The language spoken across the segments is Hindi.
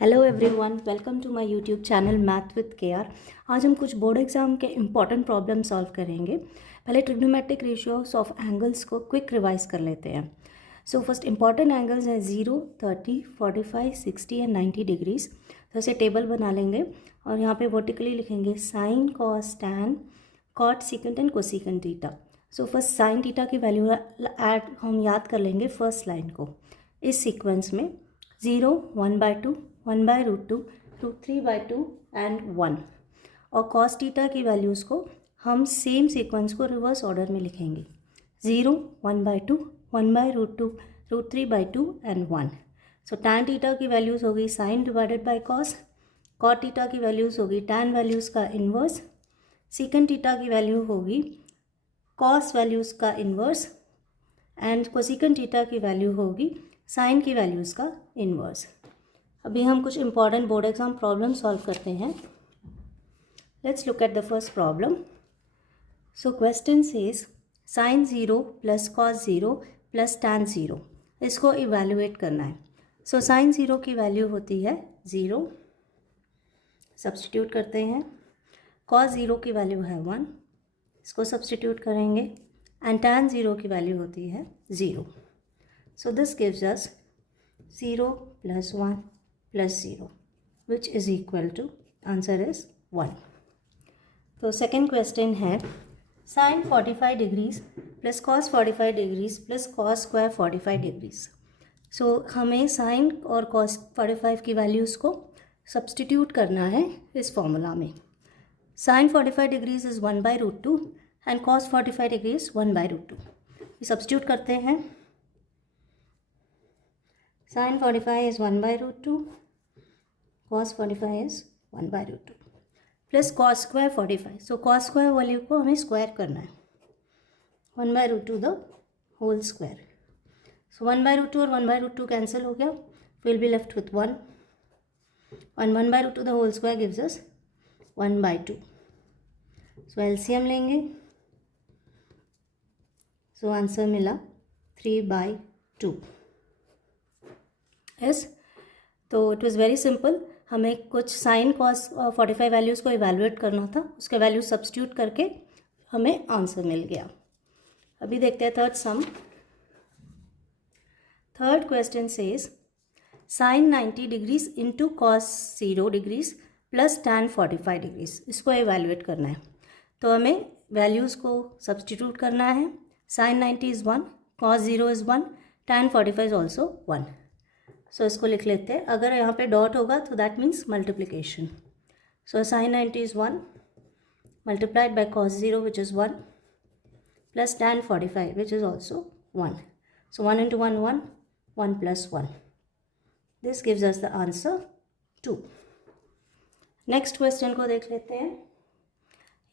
Hello everyone, welcome to my YouTube channel math with KR. आज हम कुछ बोर्ड एग्जाम के इम्पॉर्टेंट प्रॉब्लम सॉल्व करेंगे। पहले ट्रिग्नोमेट्रिक रेशियोज ऑफ एंगल्स को क्विक रिवाइज कर लेते हैं। सो फर्स्ट इंपॉर्टेंट एंगल्स हैं 0, 30, 45, 60 एंड 90 डिग्रीज। तो ऐसे टेबल बना लेंगे और यहाँ पे वर्टिकली लिखेंगे sine, cos, tan, cot, secant and cosecant theta. So first sine theta की वैल्यू ऐड हम याद कर लेंगे फर्स्ट लाइन को इस सीक्वेंस में 0, 1/2, 1/√2, √3/2 एंड 1। और कॉस थीटा की वैल्यूज़ को हम सेम सीक्वेंस को रिवर्स ऑर्डर में लिखेंगे 0, 1/2, 1/√2, √3/2 एंड 1। सो टैन थीटा की वैल्यूज़ होगी sine divided by cos, cot theta की वैल्यूज़ होगी टैन वैल्यूज़ का इन्वर्स, सीकेंट थीटा की वैल्यू होगी कॉस वैल्यूज़ का इन्वर्स एंड कोसीकेंट थीटा की वैल्यू होगी साइन की वैल्यूज़ का इन्वर्स। अभी हम कुछ important board exam problem solve करते हैं। Let's look at the first problem. So question says sine 0 plus cos 0 plus tan 0, इसको इवेल्युएट करना है। सो साइन 0 की वैल्यू होती है 0, सब्सटीट्यूट करते हैं। कॉस 0 की वैल्यू है 1, इसको सब्सटीट्यूट करेंगे एंड टैन 0 की वैल्यू होती है 0। So this gives us 0 plus 1 plus 0 which is equal to answer is 1। तो सेकेंड क्वेश्चन है sine 45 degrees plus cos 45 degrees plus cos square 45 degrees. So हमें साइन और कॉस 45 की वैल्यूज़ को सब्सटीट्यूट करना है इस फॉर्मूला में। Sine 45 degrees is 1/√2 and cos 45 degrees 1/√2। Substitute करते हैं। Sine 45 is 1/√2, cos 45 is 1/√2 plus cos square 45। So cos square value को हमें स्क्वायर करना है 1/√2 द होल स्क्वायर। सो 1/√2 और 1/√2 कैंसिल हो गया, विल बी लेफ्ट विथ 1 और 1/√2 the whole square gives us 1/2। So LCM लेंगे, सो आंसर मिला 3/2। यस, तो इट वॉज़ वेरी सिंपल। हमें कुछ साइन कॉस 45 वैल्यूज़ को इवेल्युएट करना था, उसके वैल्यू सब्सटीट्यूट करके हमें आंसर मिल गया। अभी देखते हैं third sum. Third question says sine 90 degrees into cos 0 degrees plus tan 45 degrees, इसको इवेल्युएट करना है। तो हमें वैल्यूज़ को सब्सटीट्यूट करना है। Sine 90 is 1, cos 0 is 1, tan 45 is also 1। So इसको लिख लेते हैं। अगर यहाँ पे डॉट होगा तो that means multiplication. So sine 90 is 1 multiplied by cos 0 which is 1 plus tan 45 which is also 1। So 1 into 1 1, 1 plus 1, this gives us the answer 2। Next question को देख लेते हैं।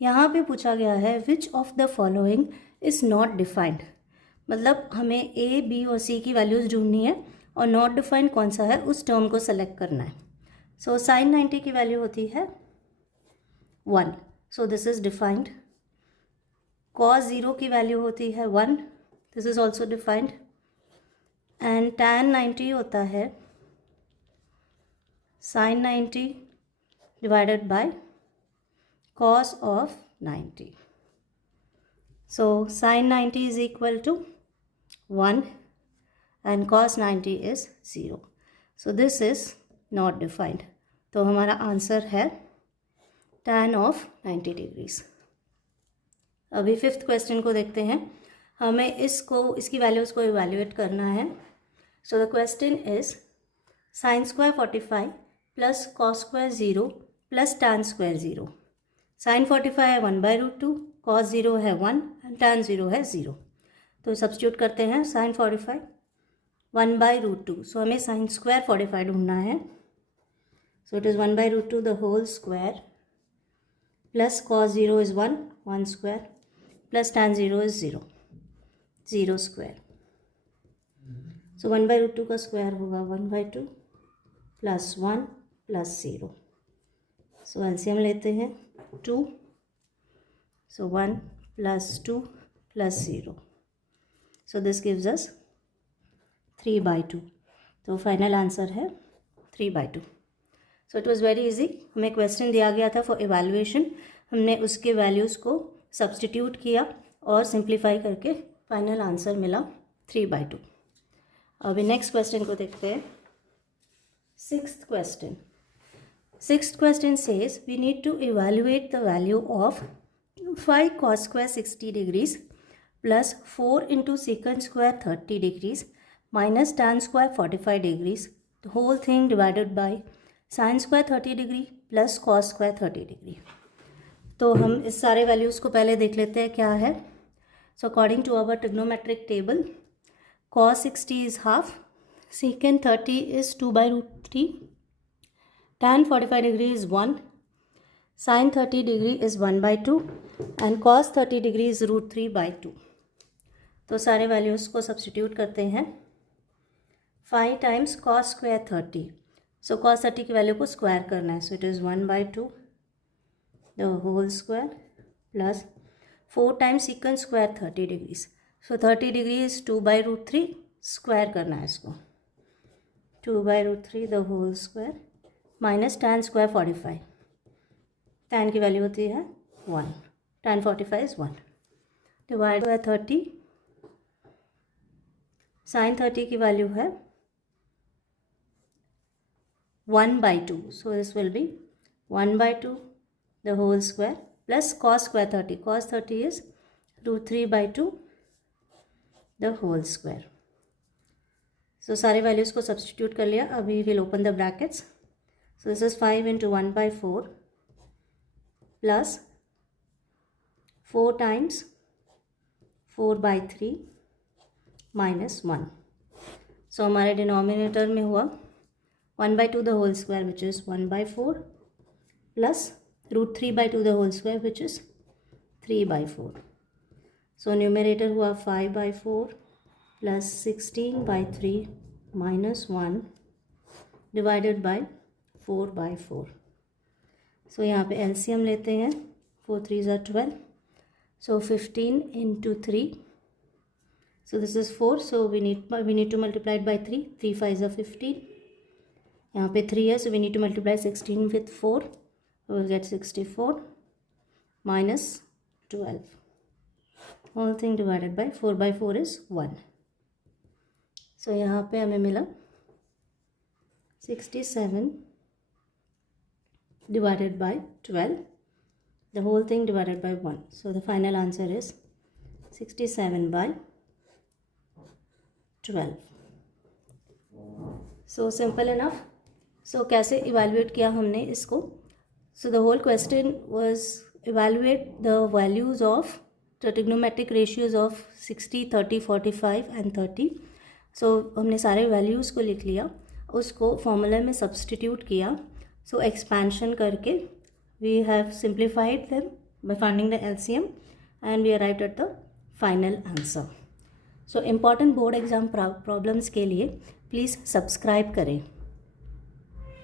यहाँ पे पूछा गया है which of the following is not defined. मतलब हमें ए, बी और सी की वैल्यूज़ ढूंढनी है और नॉट डिफाइंड कौन सा है उस टर्म को सेलेक्ट करना है। सो साइन 90 की वैल्यू होती है 1, so this is defined. Cos 0 की वैल्यू होती है 1, this is also defined. And tan 90 होता है sine 90 divided by cos of 90। So sine 90 is equal to 1 and cos 90 is 0. So this is not defined. तो हमारा आंसर है tan of 90 डिग्रीज। अभी फिफ्थ क्वेश्चन को देखते हैं। हमें इसकी वैल्यूज़ को इवेल्युएट करना है। So the question is sine square 45 plus cos square 0 plus tan square 0। Sine 45 है 1/√2, कॉस 0 है 1 एंड टैन 0 है 0। तो सब्सटीट्यूट करते हैं। साइन 45 1/√2, सो हमें साइन स्क्वायर 45 ढूंढना है। So it is 1/√2 the whole square plus cos 0 is 1, 1 square plus tan 0 is 0, 0 square. So 1/√2 का स्क्वायर होगा 1/2 प्लस 1 प्लस 0। सो एलसीएम लेते हैं 2, सो 1 plus 2 plus 0। So this gives us 3/2। तो फाइनल आंसर है 3/2। So it was very easy. हमें क्वेश्चन दिया गया था फॉर इवैल्यूएशन, हमने उसके वैल्यूज़ को सब्सटीट्यूट किया और सिंप्लीफाई करके फाइनल आंसर मिला 3/2। अभी नेक्स्ट क्वेश्चन को देखते हैं। Sixth question says we need to evaluate the value of 5 cos square 60 degrees plus 4 into secant square 30 degrees minus tan square 45 degrees, the whole thing divided by sin square 30 degree plus cos square 30 degree। तो हम इस सारे वैल्यूज़ को पहले देख लेते हैं क्या है। So according to our trigonometric table, cos 60 is half, secant 30 is 2/√3, tan 45 degree is 1, sin 30 degree is 1/2 and cos 30 degree is √3/2। तो सारे वैल्यूज़ को सब्सटीट्यूट करते हैं। 5 times cos square 30, सो cos 30 की वैल्यू को स्क्वायर करना है, so it is 1/2 the whole square plus 4 times secant square 30 degrees, so 30 degree is 2/√3, square करना है इसको, 2/√3 the whole square minus tan square 45, tan की वैल्यू होती है 1, tan 45 इज़ 1, डिवाइड बाय 30, sin 30 की वैल्यू है 1/2, so this will be 1/2 the whole square plus cos square 30, cos 30 is √3/2 the whole square. So सारे वैल्यूज़ को सब्सटीट्यूट कर लिया। अभी will open the brackets, so this is 5 into 1/4 plus 4 times 4/3 minus 1। So हमारे डिनोमिनेटर में हुआ 1/2 the whole square which is 1/4 plus √3/2 the whole square which is 3/4। So numerator हुआ 5/4 plus 16/3 minus 1 divided by 4/4। So यहाँ पे एलसीएम लेते हैं, 4 3s are 12, so 15 into 3, so this is 4, so we need to multiply it by 3, 3 5s are 15, यहाँ पे 3 है, so we need to multiply 16 with 4, we will get 64 minus 12, whole thing divided by 4/4 is 1, so यहाँ पे हमें मिला 67 divided by 12, the whole thing divided by 1, so the final answer is 67/12। So simple enough. So कैसे इवैल्यूएट किया हमने इसको? So the whole question was evaluate the values of the trigonometric ratios of 60 30 45 and 30। So हमने सारे वैल्यूज़ को लिख लिया, उसको फॉर्मूला में सब्सटीट्यूट किया, सो एक्सपेंशन करके we have simplified them by finding the LCM and we arrived at the final answer. So important board exam problems के लिए प्लीज़ सब्सक्राइब करें।